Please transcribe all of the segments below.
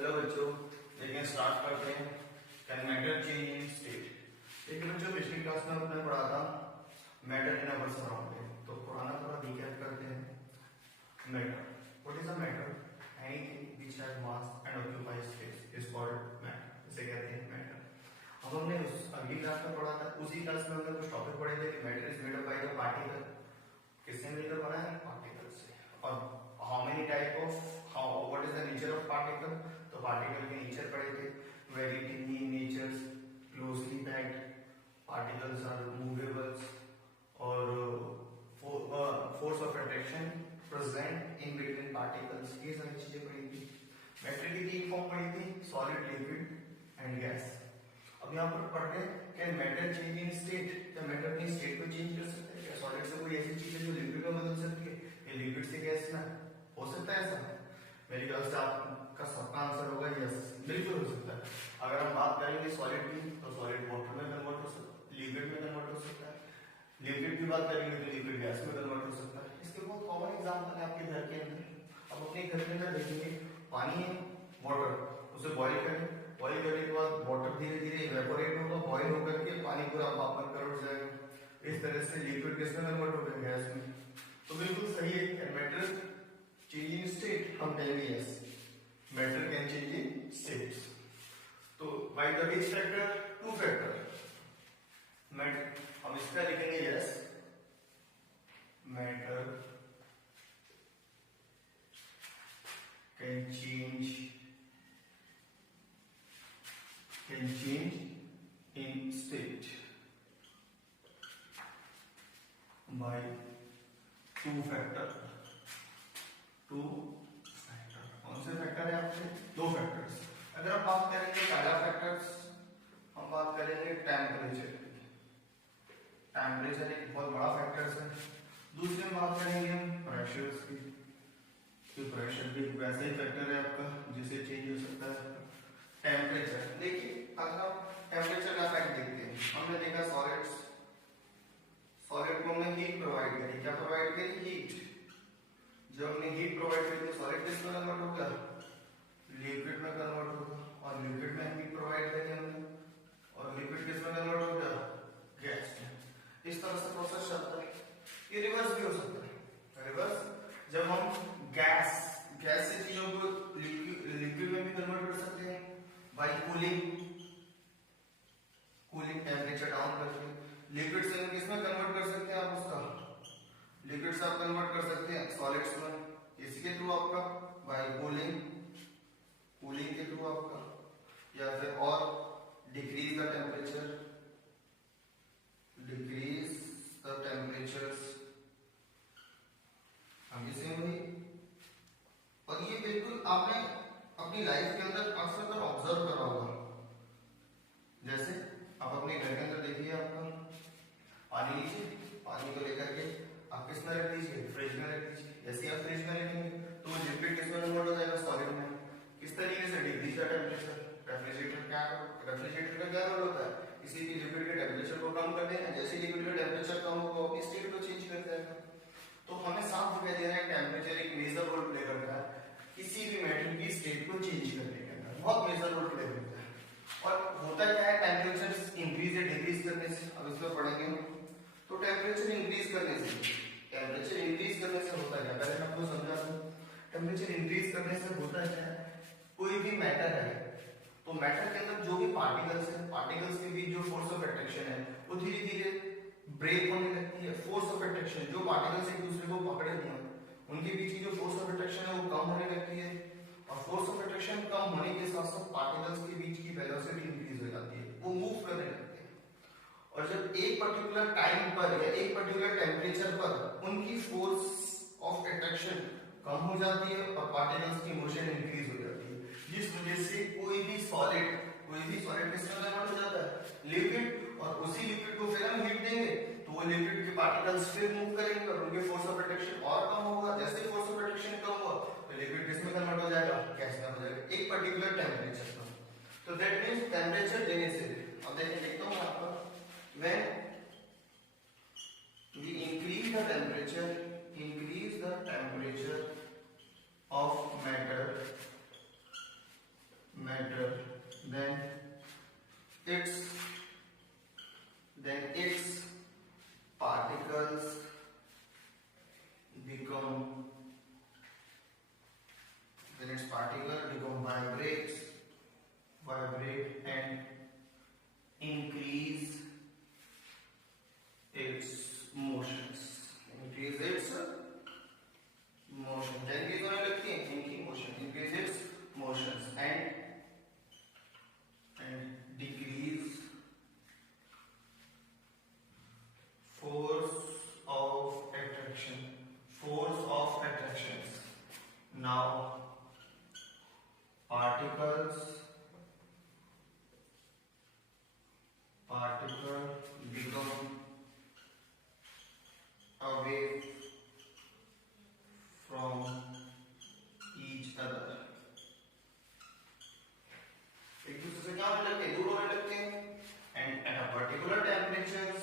Hello बच्चों, देखिए start करते हैं। Can matter change in state. देखिए बच्चों, पिछली क्लास में आपने पढ़ा था मैटर इन अवर सराउंडिंग। तो पुराना थोड़ा रिकैप करते हैं। Matter, what is a matter? Anything which has mass and occupies space is called matter. इसे कहते हैं मैटर। अब हमने उस अगली क्लास में पढ़ा था, उसी क्लास में हमने कुछ टॉपिक पढ़े थे कि matter is made up by the particle. किससे मिलकर बना है? पार्टिकल से। और how many type of what is the nature of particle? तो पार्टिकल के नेचर पढ़े थे। Very tiny natures, closely packed, particles are movables, और force of attraction present in between particles. ये सारी चीजें पढ़ी थी। मैटर की तीन फॉर्म पढ़ी थी, सॉलिड, लिक्विड एंड गैस। अब यहाँ पर पढ़ रहे हैं can matter change in state. क्या मैटर अपनी स्टेट को चेंज कर सकता है? क्या सॉलिड से कोई ऐसी चीज है जो लिक्विड में बदल सकती है? या लिक्विड से गैस में हो सकता है ऐसा? मेरी ख्याल से आपका सबका आंसर होगा यस, बिल्कुल हो सकता है। अगर हम बात करेंगे सॉलिड की, तो सॉलिड वाटर में कन्वर्ट हो सकता है, लिक्विड में कन्वर्ट हो सकता है। लिक्विड की बात करेंगे तो लिक्विड गैस में कन्वर्ट हो सकता है। इसके बहुत कॉमन एग्जांपल है आपके घर के अंदर। अब अपने घर के अंदर देखेंगे, पानी है, वाटर, उसे बॉइल करें, बॉइल करने के बाद वाटर धीरे धीरे इवेपोरेट होगा, बॉइल होकर के पानी पूरा वापस कन्वर्ट हो जाएगा। इस तरह से लिक्विड किस में कन्वर्ट हो गया? गैस में। तो बिल्कुल सही है, मैटर चेंज इन स्टेट। हम कहेंगे yes, matter can change in states. तो by the which factor? Two factor. Matter, हम इसका लिखेंगे yes, matter can change in state by two factor। कौन से फैक्टर है आपके? दो फैक्टर्स। अगर हम बात करेंगे पहला फैक्टर्स, हम बात करेंगे टेम्परेचर। टेम्परेचर एक बहुत बड़ा फैक्टर है। दूसरे में बात करेंगे हम प्रेशर्स की। तो प्रेशर भी वैसा ही फैक्टर है आपका जिससे चेंज हो सकता है। टेम्परेचर, देखिए अगर हम टेम्परेचर का फैक्ट देखते हैं, हमने देखा सॉलिड्स, सॉलिड को हमने हीट प्रोवाइड करी। क्या प्रोवाइड करी? हीट। जब हमने हीट प्रोवाइड करी तो सॉलिड किस में कन्वर्ट होगा? लिक्विड में कन्वर्ट होगा। और लिक्विड में हीट प्रोवाइड करी हमने, और लिक्विड किस में कन्वर्ट होगा? गैस में। इस तरह से प्रोसेस चलता है। ये रिवर्स भी हो सकता है। रिवर्स, जब हम गैस से चीजों को लिक्विड में भी कन्वर्ट कर सकते हैं बाय कूलिंग टेम्परेचर डाउन करके। लिक्विड से हम किसमें कन्वर्ट कर सकते हैं? आप उसका लिक्विड से आप कन्वर्ट कर सकते हैं सॉलिड्स में। इसके थ्रू आपका बाय कूलिंग के थ्रू आपका, या फिर और डिक्रीज द टेम्परेचर्स। हम सेम वही। और ये बिल्कुल आपने अपनी लाइफ के अंदर अक्सर ऑब्जर्व करा होगा। जैसे आप अपने घर के अंदर देखिए, आपका पानी लीजिए, पानी को लेकर के आप किस में रख दीजिए? फ्रिज में रख दीजिए। जैसे आप फ्रिज में रखेंगे तो वो लिक्विड किस में कन्वर्ट हो जाएगा? सॉलिड में। किस तरीके से? Decrease the temperature. रेफ्रिजरेटर का क्या रोल होता है? किसी भी लिक्विड के टेम्परेचर को कम कर देना। जैसे लिक्विड का टेम्परेचर कम होगा, अपनी स्टेट को चेंज कर जाएगा। तो हमें साफ दिखाई दे रहा है टेम्परेचर एक मेजर रोल प्ले करता है किसी भी मेटल की स्टेट को चेंज करने के अंदर, बहुत मेजर रोल प्ले करता है। और होता क्या है टेम्परेचर इंक्रीज या डिक्रीज करने से? अब इसमें पढ़ेंगे हम। तो टेम्परेचर इंक्रीज करने से होता क्या? पहले मैं आपको समझा दूं। टेम्परेचर इंक्रीज करने से होता क्या है? कोई भी मैटर है, तो मैटर के अंदर जो भी पार्टिकल्स है, पार्टिकल्स के बीच जो फोर्स ऑफ अट्रैक्शन है वो धीरे धीरे ब्रेक होने लगती है। फोर्स ऑफ अट्रैक्शन, जो पार्टिकल्स एक दूसरे को पकड़े हुए हैं उनके बीच की जो फोर्स ऑफ अट्रैक्शन है वो कम होने लगती है। और फोर्स ऑफ अट्रैक्शन कम होने के साथ साथ पार्टिकल्स के बीच की वेलोसिटी इंक्रीज हो जाती है, वो मूव करने लगते हैं। और जब एक पर्टिकुलर टाइम पर या एक पर्टिकुलर टेम्परेचर पर उनकी फोर्स ऑफ अट्रैक्शन कम हो जाती है और पार्टिकल्स की मोशन इंक्रीज हो जाती है, जिस वजह से कोई भी सॉलिड किसमें कन्वर्ट हो जाता है? लिक्विड। और उसी लिक्विड को फिर हम हीट देंगे तो वो लिक्विड के पार्टिकल्स फिर मूव करेंगे और उनके फोर्स ऑफ अट्रैक्शन और कम होगा। जैसे फोर्स ऑफ अट्रैक्शन कम हुआ तो लिक्विड किसमें कन्वर्ट हो जाएगा? गैस में हो जाएगा, एक पर्टिकुलर टेम्परेचर पर। तो दैट मींस टेम्परेचर देने से, अब देखिए लिखता हूं आपका, when we increase the temperature of matter then its particles become vibrate and increase its motions. Increase its motion. क्या increase होने लगती है? Increase motion. Increase its motions and decrease force of attraction. Force of attractions. Now particles become away from each other. एक दूसरे से क्या होने लगते हैं? दूर होने लगते हैं. And at a particular temperatures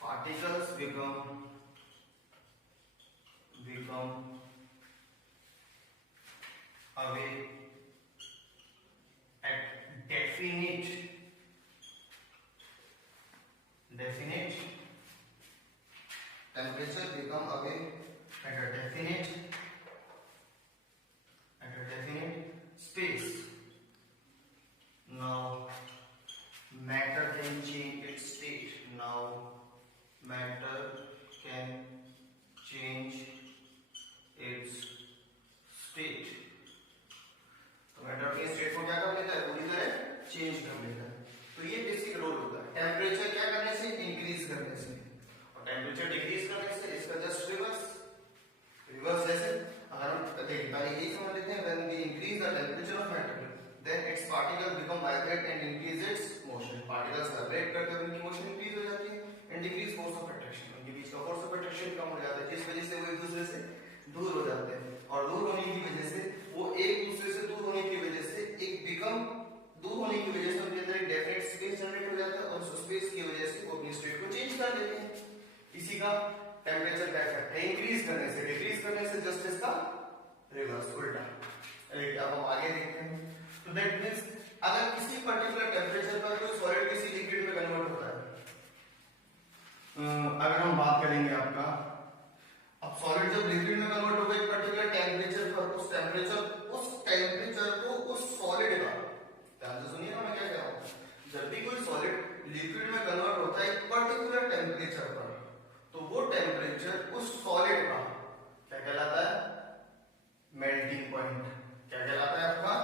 particles become away at definite temperature, become away at a definite space. Now matter can change its state. तो मैटर के स्टेट को क्या कर लेता है? पूरी तरह चेंज कर लेता है. तो ये बेसिक रोल होता है. टेम्परेचर क्या करने से? इंक्रीज करने से. और टेम्परेचर डिक्रीज करने से इसका जस्ट रिवर्स. जैसे अगर हम देखिए पहले यही समझ लेते हैं. When we increase the temperature of matter then its particle become vibrate and increase its motion. Particles vibrate करते हुए उनकी मोशन इंक्रीज हो जाती है and decrease force of attraction. उनके बीच का फोर्स ऑफ अट्रैक्शन कम हो जाता है जिस वजह से वो एक दूसरे से दूर हो जाते हैं. और दूर होने की वजह से वो एक दूसरे से दूर होने की वजह से दूर होने की वजह से उनके अंदर एक डेफिनेट स्पेस जनरेट हो जाता है और उस स्पेस की वजह से वो अपनी स्टेट को चेंज कर लेते हैं. इसी का टेम्परेचर का इफेक्ट है. इंक्रीज करने से डिक्रीज करने से जस्ट इसका रिवर्स उल्टा. अब हम आगे देखते हैं. तो दैट मींस अगर किसी पर्टिकुलर टेम्परेचर पर कोई सॉलिड किसी लिक्विड में कन्वर्ट होता है. अगर हम बात करेंगे आपका अब सॉलिड जब लिक्विड में कन्वर्ट होगा एक पर्टिकुलर टेम्परेचर पर उस टेम्परेचर को उस सॉलिड का ध्यान से सुनिए ना मैं क्या कह रहा हूं. जब भी कोई सॉलिड लिक्विड में कन्वर्ट होता है एक पर्टिकुलर टेम्परेचर पर तो वो टेम्परेचर उस सॉलिड का क्या कहलाता है? Melting point. क्या कहलाता है आपका?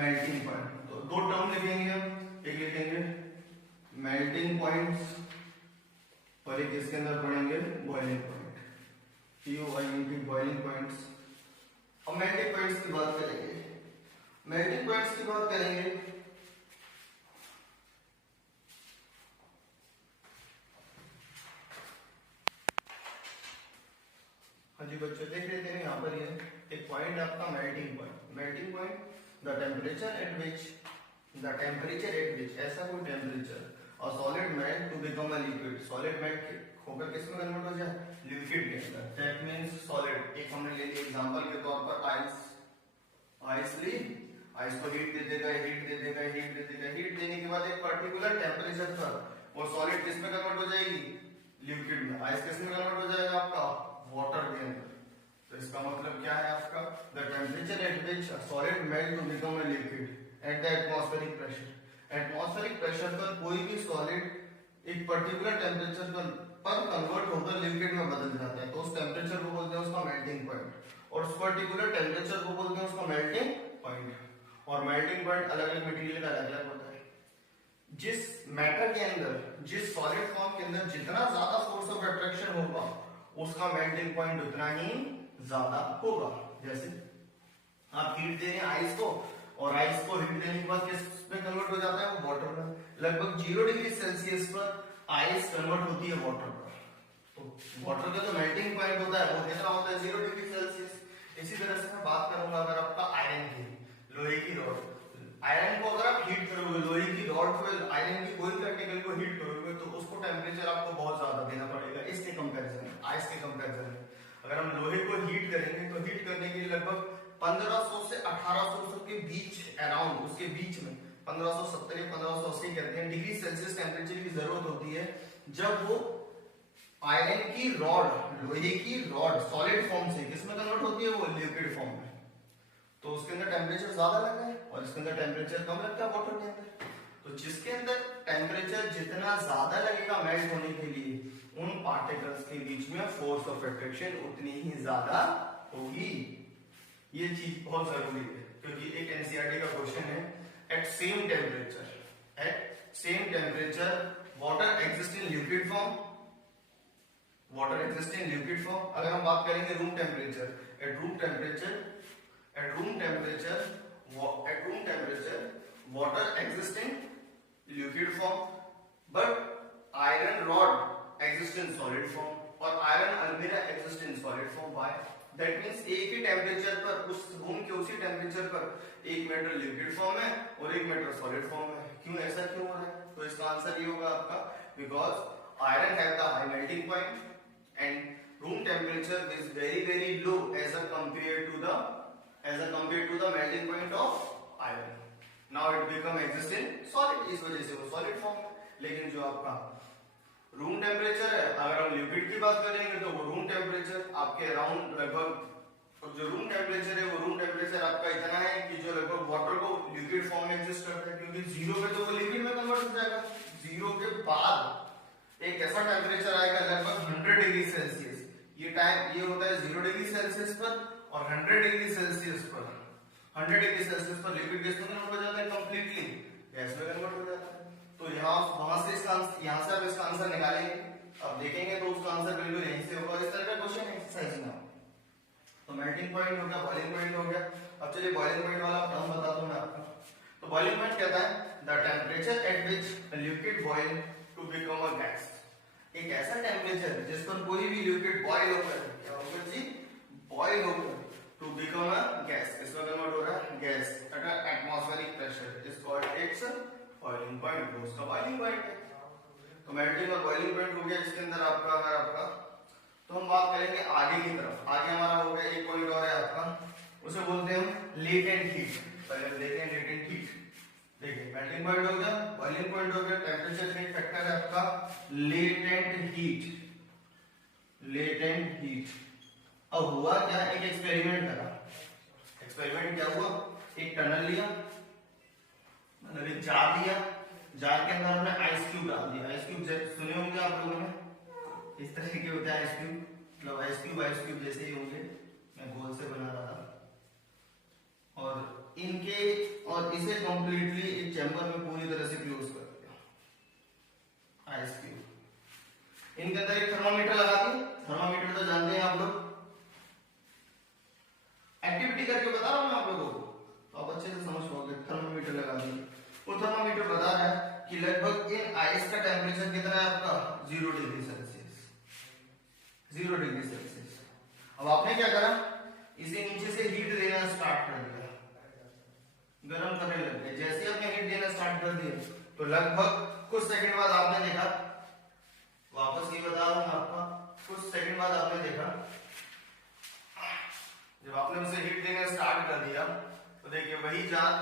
Melting point. तो दो टर्म लिखेंगे हम. एक लिखेंगे मेल्टिंग पॉइंट्स और एक इसके अंदर पढ़ेंगे बॉइलिंग पॉइंट. Boiling points. अब मेल्टिंग पॉइंट्स की बात करेंगे. हाँ जी बच्चों देख लेते हैं यहाँ पर ये एक पॉइंट आपका melting point. The temperature at which ऐसा कोई टेम्परेचर और solid melt to become a liquid. Solid melt होकर किसमें कन्वर्ट हो जाए? लिक्विड के अंदर. That means solid. एक हमने ले लिया एग्जांपल के तौर पर आइस को हीट दे देगा. हीट देने के बाद एक पर्टिकुलर टेम्परेचर पर वो सॉलिड किसमें कन्वर्ट हो जाएगी? लिक्विड में. आइस किसमें कन्वर्ट हो जाएगा? आपका वाटर के अंदर. तो इसका मतलब क्या है आपका? The temperature at which a solid melt to become a liquid at the atmospheric pressure. Atmospheric pressure पर कोई भी सॉलिड एक पर्टिकुलर टेम्परेचर पर कन्वर्ट होकर लिक्विड में बदल जाता है तो उस टेम्परेचर को बोलते हैं उसका मेल्टिंग पॉइंट. और उस पर्टिकुलर टेम्परेचर को बोलते हैं उसका मेल्टिंग पॉइंट. और मेल्टिंग पॉइंट अलग अलग मटेरियल का अलग अलग होता है. जिस मैटर के अंदर जिस सॉलिड फॉर्म के अंदर जितना ज्यादा फोर्स ऑफ अट्रैक्शन होगा उसका मेल्टिंग पॉइंट उतना ही ज्यादा होगा. जैसे आप हीट दे रहे हैं आइस को और आइस को हीट देने के बाद किस में कन्वर्ट हो जाता है? वो वाटर में. लगभग 0 डिग्री सेल्सियस पर आइस कन्वर्ट होती है वाटर पर. तो वाटर का जो मेल्टिंग पॉइंट होता है वो कितना होता है? 0 डिग्री सेल्सियस. इसी तरह से मैं बात करूंगा अगर आपका आयरन की लोहे की रॉड. आयरन को अगर आप हीट करोगे लोहे की रॉड को आयरन की कोई पार्टिकल को हीट करोगे तो उसको टेम्परेचर आपको बहुत ज्यादा देना पड़ेगा इसके कंपैरिजन में आइस के कंपैरिजन में. अगर हम लोहे को हीट करेंगे तो हीट करने के लिए लगभग 1500 से 1800 के बीच अराउंड, उसके बीच में 1570 या 1580 कहते हैं डिग्री सेल्सियस टेम्परेचर की जरूरत होती है, जब वो आयरन की रॉड, लोहे की रॉड सॉलिड फॉर्म से किसमें कन्वर्ट होती है, वो लिक्विड फॉर्म में। तो उसके अंदर टेम्परेचर ज्यादा लगता है और इसके अंदर टेम्परेचर कम लगता है वाटर के अंदर। तो जिसके अंदर टेम्परेचर जितना ज्यादा लगेगा मेल्ट होने के लिए, उन पार्टिकल्स के बीच में फोर्स ऑफ अट्रैक्शन उतनी ही ज्यादा होगी। ये चीज बहुत जरूरी है क्योंकि एक एनसीईआरटी का क्वेश्चन है, at same temperature water exist in liquid form, water exist in liquid form. अगर हम बात करेंगे room temperature, at room temperature water exist in liquid form, but iron rod exist in solid form और iron अलमीरा exist in solid form. By that means एक ही temperature पर, उस रूम के उसी टेम्परेचर पर एक मेटल लिक्विड फॉर्म है और एक मेटल सॉलिड फॉर्म है। क्यों, ऐसा क्यों हो रहा है? तो इसका आंसर ये होगा आपका, because iron have the high melting point and room temperature is very low as compared to the melting point of iron. Now it become exist in solid, इस वजह से वो solid form है। लेकिन जो आपका रूम टेम्परेचर है, अगर हम लिक्विड की बात करेंगे तो वो रूम टेम्परेचर आपके अराउंड लगभग, और जो रूम टेम्परेचर है वो रूम टेम्परेचर आपका इतना है कि जो लगभग वाटर को लिक्विड फॉर्म में एग्जिस्ट करता है, क्योंकि जीरो पे तो वो लिक्विड में कन्वर्ट हो जाएगा। जीरो के बाद एक ऐसा टेम्परेचर आएगा लगभग 100 डिग्री सेल्सियस। ये होता है 0 डिग्री सेल्सियस पर और 100 डिग्री सेल्सियस पर। 100 डिग्री सेल्सियस पर लिक्विड गैस में कन्वर्ट हो जाता है, कंप्लीटली गैस में कन्वर्ट हो जाता है। तो यहाँ से आप इसका आंसर निकालेंगे, अब देखेंगे तो उसका आंसर बिल्कुल यहीं से होगा। इस तरह का क्वेश्चन है एक्सरसाइज में। तो मेल्टिंग पॉइंट हो गया, बॉइलिंग पॉइंट हो गया। अब चलिए बॉइलिंग पॉइंट वाला टर्म बताता हूँ मैं आपको। तो बॉइलिंग पॉइंट कहता है the temperature at which liquid boil to become a gas. एक ऐसा टेम्परेचर जिस पर कोई भी लिक्विड बॉइल होकर, क्या होगा जी, बॉइल होकर टू बिकम अ गैस, इसमें कन्वर्ट हो रहा है gas at atmospheric pressure is called its boiling point. वो उसका बॉइलिंग पॉइंट है। तो मेल्टिंग और बॉइलिंग पॉइंट हो गया इसके अंदर आपका। अगर आपका तो हम बात करेंगे आगे की तरफ। आगे हमारा हो गया एक पॉइंट और है आपका, उसे बोलते हैं हम लेटेंट हीट। पहले हम देखते हैं लेटेंट हीट। देखिए मेल्टिंग पॉइंट हो गया, बॉइलिंग पॉइंट हो गया, टेम्परेचर चेंज फैक्टर है आपका लेटेंट हीट। अब हुआ क्या, एक एक्सपेरिमेंट करा। एक्सपेरिमेंट क्या हुआ, एक टनल लिया, मतलब एक जार लिया, जार के अंदर हमने आइस क्यूब डाल दिया। आइस क्यूब सुने होंगे आप लोगों ने, इस तरह के होते हैं आइस क्यूब, मतलब आइस क्यूब जैसे ही होंगे। मैं गोल से बना रहा था और इसे कंप्लीटली एक चैम्बर में पूरी तरह से क्लोज कर दिया आइस क्यूब। इनके अंदर एक थर्मामीटर लगा दिया। थर्मामीटर तो जानते हैं आप लोग, एक्टिविटी करके बता रहा हूं मैं आप लोगों को, तो आप अच्छे से समझ पाओगे। थर्मामीटर लगा दिया, वो थर्मामीटर बता रहा है कि लगभग इन आइस का टेम्परेचर कितना है आपका, 0 डिग्री सेल्सियस। 0 degree Celsius. अब आपने क्या करा, इसे नीचे से हीट देना स्टार्ट कर दिया, गर्म करने लग गए। जैसे आपने हीट देना स्टार्ट कर दिया तो लगभग कुछ सेकंड बाद आपने देखा, वापस ये बता रहा हूं आपका, कुछ सेकंड बाद आपने देखा, जब आपने उसे हीट देना स्टार्ट कर दिया तो देखिए वही जार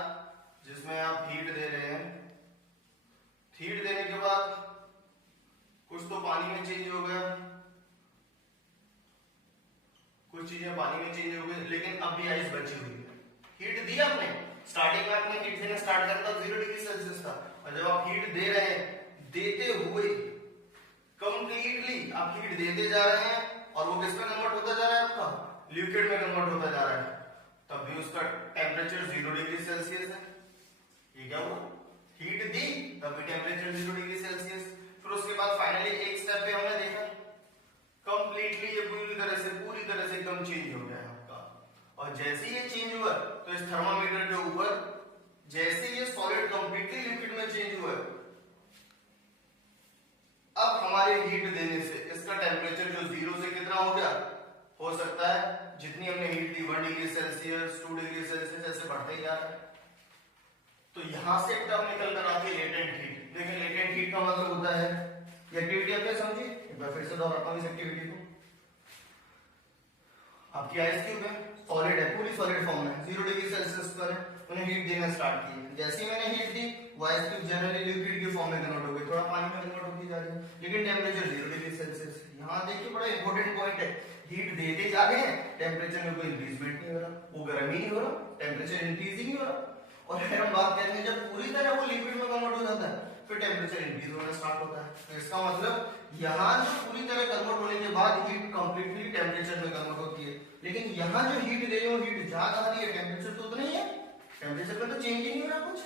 जिसमें आप हीट दे रहे हैं, हीट देने के बाद कुछ तो पानी में चेंज हो गया, कुछ चीजें पानी में चेंज हो गई, लेकिन अब भी आइस बची हुई है। हीट दिया आपने, स्टार्टिंग में आपने हीट देना स्टार्ट कर दिया 0 डिग्री सेल्सियस था, और जब आप हीट दे रहे हैं, देते हुए कंप्लीटली आप हीट देते जा रहे हैं और वो किस में कन्वर्ट होता जा रहा है, आपका लिक्विड में कन्वर्ट होता जा रहा है, तब भी उसका टेम्परेचर 0 डिग्री सेल्सियस है। ये क्या हुआ, हीट दी तब भी टेम्परेचर 0 डिग्री सेल्सियस। फिर उसके बाद फाइनली एक स्टेप पे हमने देखा कंप्लीटली ये पूरी तरह से एकदम चेंज हो गया है आपका। और जैसे ये चेंज हुआ तो इस थर्मामीटर के ऊपर जैसे ये सॉलिड कंप्लीटली लिक्विड में चेंज हुआ, अब हमारे हीट देने से इसका टेम्परेचर जो 0 से कितना हो गया, हो सकता है जितनी हमने हीट दी 1 डिग्री सेल्सियस 2 डिग्री सेल्सियस ऐसे बढ़ते ही जा रहा है। तो यहां से एक टर्म निकल कर आती है लेटेंट हीट। देखिए लेटेंट हीट का मतलब होता है, ये एक्टिविटी आप क्या समझिए, एक बार फिर से दोहराता हूं इस एक्टिविटी को। आपकी आइस क्यूब है, सॉलिड है, पूरी सॉलिड फॉर्म में 0 डिग्री सेल्सियस पर है, उन्हें हीट देना स्टार्ट की। जैसे ही मैंने हीट दी वो आइस क्यूब जनरली लिक्विड की फॉर्म में कन्वर्ट हो गई, थोड़ा पानी में कन्वर्ट होती जा रही है, लेकिन टेम्परेचर 0 डिग्री सेल्सियस। यहाँ देखिए बड़ा इंपॉर्टेंट पॉइंट है, हीट देते जा रहे हैं, टेम्परेचर में कोई इंक्रीजमेंट नहीं हो रहा, वो गर्म ही नहीं हो रहा, टेम्परेचर इंक्रीज ही नहीं हो रहा। और फिर हम बात करेंगे जब पूरी तरह वो लिक्विड में कन्वर्ट हो जाता है फिर टेम्परेचर इंक्रीज होना स्टार्ट होता है। तो इसका मतलब यहाँ जो पूरी तरह कन्वर्ट होने के बाद हीट कंप्लीटली टेम्परेचर में कन्वर्ट होती है, लेकिन यहाँ जो हीट दे रही है वो हीट जा कहाँ रही है, टेम्परेचर तो उतना ही है, टेम्परेचर में तो चेंज ही नहीं हो रहा कुछ।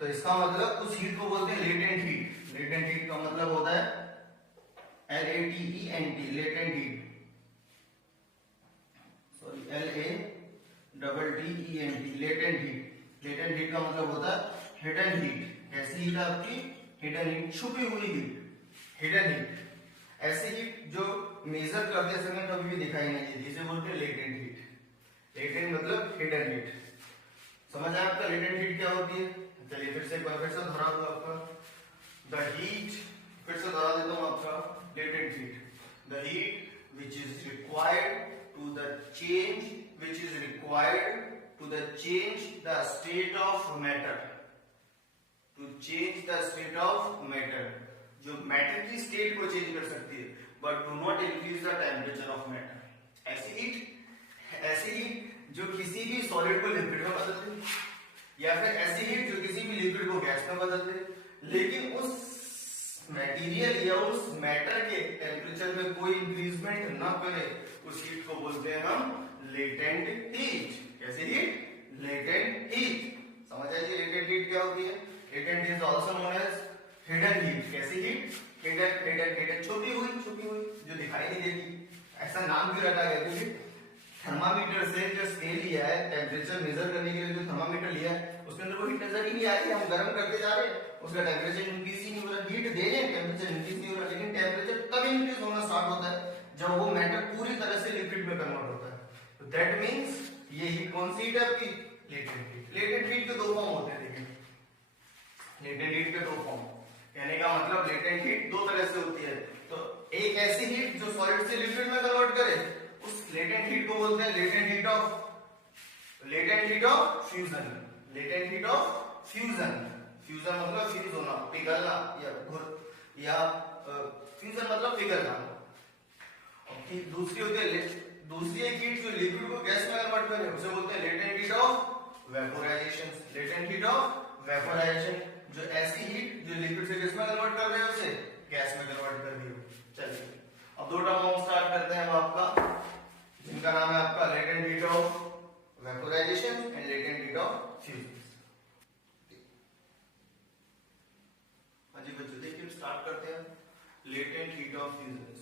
तो इसका मतलब उस हीट को बोलते हैं लेटेंट हीट। लेटेंट हीट का मतलब होता है LATENT, latent heat, sorry LATTENT, latent heat. Latent heat का मतलब होता है हिडन हीट। कैसी हीट आपकी, हिडन हीट, छुपी हुई हीट, हिडन हीट। ऐसी हीट जो मेजर करते समय कभी भी दिखाई नहीं देती, जिसे बोलते हैं लेटेंट हीट। लेटेंट मतलब हिडन हीट। समझ आया आपका लेटेंट हीट क्या होती है? चलिए फिर से दोहरा दूं आपका द हीट, फिर से दोहरा देता हूं आपका latent heat, the heat which is required to the change, which is required to the change the state of matter, to change the state of matter, जो मैटर की स्टेट को चेंज कर सकती है, but do not increase the temperature of matter. ऐसी heat जो किसी भी सॉलिड को लिक्विड में बदल दे, या फिर ऐसी हीट जो किसी भी लिक्विड को गैस में बदल दे, लेकिन उस मटेरियल या उस मैटर के टेम्परेचर में कोई इंक्रीजमेंट ना करे, उस हीट को बोलते हैं हम लेटेंट हीट। कैसी हीट? Latent heat. समझ आइए लेटेंट हीट क्या होती है? Latent is also known as hidden heat. कैसी हीट? हिडन, छुपी हुई जो दिखाई नहीं देती। ऐसा नाम भी रखा गया क्योंकि थर्मामीटर से जो स्केल लिया है, टेम्परेचर मेजर करने के लिए जो थर्मामीटर लिया है, उसके अंदर वो हीट नजर ही नहीं आ रही। हम गर्म करते जा रहे हैं, उसका टेम्परेचर इंक्रीज ही नहीं हो रहा, हीट दे रहे हैं, टेम्परेचर इंक्रीज नहीं हो रहा। लेकिन टेम्परेचर तब इंक्रीज होना स्टार्ट होता है जब वो मैटर पूरी तरह से लिक्विड में कन्वर्ट होता है। तो दैट मींस ये हीट कौन सी हीट है आपकी? Latent heat. लेटेंट हीट के दो फॉर्म होते हैं, देखिए लेटेंट हीट के दो फॉर्म, कहने का मतलब लेटेंट हीट दो तरह से होती है। तो एक ऐसी हीट जो सॉलिड से लिक्विड में कन्वर्ट करे, उस लेटेंट हीट को बोलते हैं latent heat of fusion. Latent heat of fusion, fusion मतलब फ्यूज होना, पिघलना, या फ्यूजन मतलब पिघलना। और दूसरी होती है दूसरी एक हीट जो लिक्विड को गैस में कन्वर्ट करे, उसे बोलते हैं latent heat of vaporization. Latent heat of vaporisation, जो ऐसी हीट जो लिक्विड से गैस में कन्वर्ट कर रहे हो उसे गैस में कन्वर्ट कर रही हो। चलिए अब दो टर्म स्टार्ट करते हैं हम आपका, जिनका नाम है आपका latent heat of vaporisation and latent heat of fusion. हाँ जी बच्चों, देखिए स्टार्ट करते हैं लेटेंट हीट ऑफ फ्यूजन।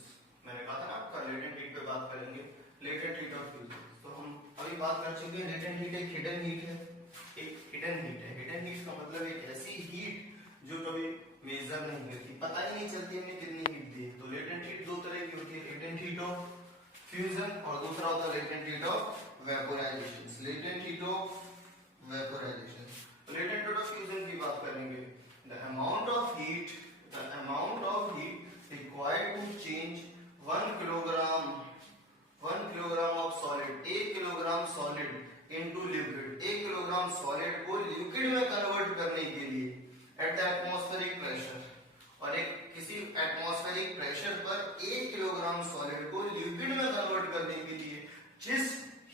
मैंने कहा था ना आपका लेटेंट हीट पे बात करेंगे, लेटेंट हीट ऑफ फ्यूजन। तो हम अभी बात कर चुके हैं लेटेंट हीट एक हिडन हीट है, एक हिडन हीट है। हिडन हीट का मतलब एक ऐसी हीट जो कभी मेजर नहीं होती, पता ही नहीं चलती हमने कितनी हीट दी। तो लेटेंट हीट दो तरह की होती है, लेटेंट हीट ऑफ फ्यूजन और दूसरा होता है latent heat of vaporization. Latent heat of vaporization, latent heat of fusion की बात करेंगे। The amount of heat required to change 1 kilogram of solid, 1 kilogram solid into liquid. 1 kilogram solid को liquid में convert करने के लिए एट द एटमॉस्फेरिक प्रेशर, और एक किसी एटमॉस्फेरिक प्रेशर पर 1 किलोग्राम सॉलिड को लिक्विड में कन्वर्ट करने के लिए जिस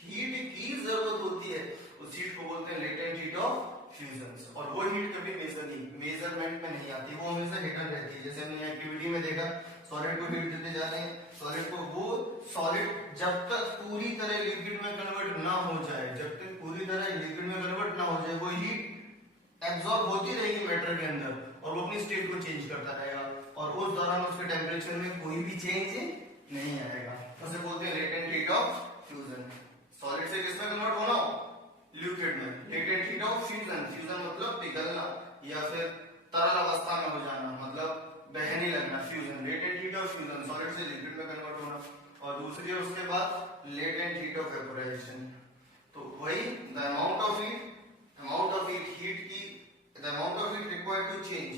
हीट की जरूरत होती है, उस हीट को बोलते हैं लेटेंट हीट ऑफ फ्यूजन। और वो हीट कभी मेजरमेंट में नहीं आती, वो हमेशा हिडन रहती है। जैसे हमने एक्टिविटी में देखा, सॉलिड को हीट देते जा रहे हैं, सॉलिड को, वो सॉलिड जब तक पूरी तरह लिक्विड में कन्वर्ट ना हो जाए, जब तक पूरी तरह लिक्विड में कन्वर्ट ना हो जाए, वो हीट एब्जॉर्ब होती रहेगी मैटर के अंदर और वो अपनी स्टेट को चेंज करता रहेगा, और उस दौरान उसके टेम्परेचर में कोई भी चेंज नहीं आएगा। उसे बोलते हैं latent heat of fusion. Solid से किसमें कन्वर्ट होना? लिक्विड में। Latent heat of fusion, fusion मतलब पिघलना या फिर तरल अवस्था में हो जाना, मतलब बहने लगना, fusion. Latent heat of fusion, solid से लिक्विड में कन्वर्ट होना। और दूसरी है उसके बाद लेटेंट हीट ऑफ वेपोराइजेशन। तो वही the amount of heat required to change,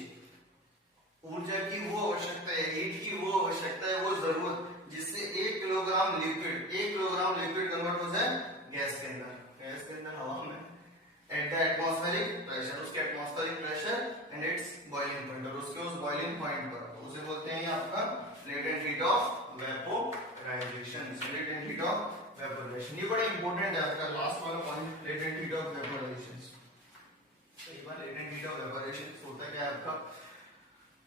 ऊर्जा की वो आवश्यकता है, हीट की वो आवश्यकता है, वो जरूरत जिससे 1 kilogram liquid vaporisation, latent heat of vaporisation. ये बड़ा इंपॉर्टेंट है आपका लास्ट वाला point, latent heat of vaporisation. कई बार लेटेंट हीट ऑफ वेपोराइजेशन होता क्या है आपका,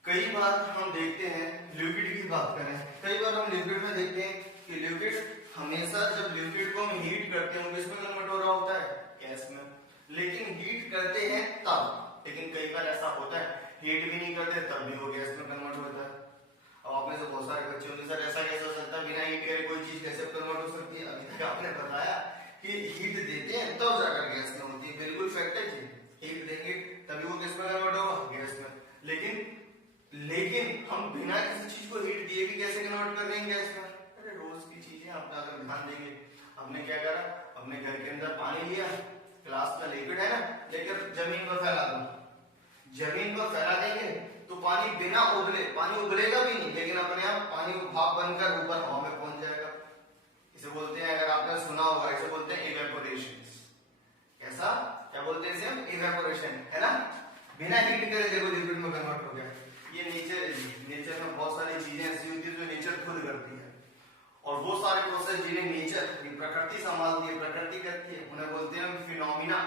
कई बार हम देखते हैं लिक्विड की बात करें, कई बार हम लिक्विड में देखते हैं कि लिक्विड हमेशा जब लिक्विड को हम हीट करते हैं किसमें कन्वर्ट हो रहा होता है, गैस में। लेकिन हीट करते हैं तब, लेकिन कई बार ऐसा होता है हीट भी नहीं करते तब भी वो गैस में कन्वर्ट होता है। अब आप में से बहुत सारे बच्चे होंगे, सर ऐसा कैसे हो सकता है, बिना हीट करे कोई चीज कैसे कन्वर्ट हो सकती है? अभी तक आपने बताया कि हीट देते हैं तब जाकर गैस में होती है, बिल्कुल फैक्ट है जी। हीट देंगे तभी वो किस में कन्वर्ट होगा, गैस में। लेकिन हम बिना किसी चीज को हीट दिए भी कैसे कन्वर्ट कर रहे हैं गैस में? अरे रोज की चीजें आप अगर ध्यान देंगे, हमने क्या करा, अपने घर के अंदर पानी लिया, ग्लास का लिक्विड है ना, लेकर जमीन पर फैला दो, जमीन पर फैला देंगे तो पानी बिना उबले, पानी उबलेगा भी नहीं लेकिन अपने आप पानी भाप बनकर ऊपर हवा में पहुंच जाएगा। इसे बोलते हैं, अगर आपने सुना होगा, इसे बोलते हैं इवेपोरेशन। कैसा, क्या बोलते हैं इसे हम? इवेपोरेशन, है ना। बिना हीट करे देखो लिक्विड में कन्वर्ट हो गया। ये नेचर में बहुत सारी चीजें ऐसी होती है जो नेचर खुद करती है, और वो सारे प्रोसेस जिन्हें नेचर, प्रकृति संभालती है, प्रकृति करती है, उन्हें बोलते हैं फिनोमिना।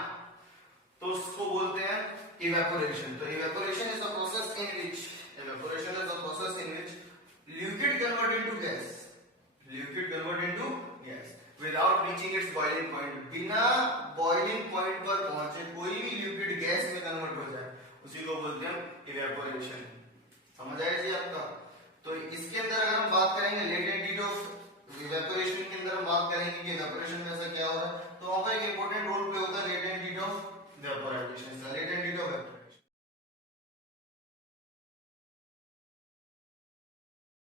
तो उसको बोलते हैं इवेपोरेशन। तो evaporation is the process in which liquid convert into gas without reaching it's boiling point. बिना बॉइलिंग पॉइंट पर पहुंचे कोई भी लिक्विड गैस में कन्वर्ट हो जाए, उसी को बोलते हैं इवेपोरेशन। समझ आया जी आपका? तो इसके अंदर अगर हम बात करेंगे लेटेंट हीट ऑफ इवेपोरेशन के अंदर हम बात करेंगे कि इवेपोरेशन में ऐसा क्या हो रहा है, तो वहां पर एक इंपॉर्टेंट रोल प्ले होता है लेटेंट हीट ऑफ वेपोराइजेशन।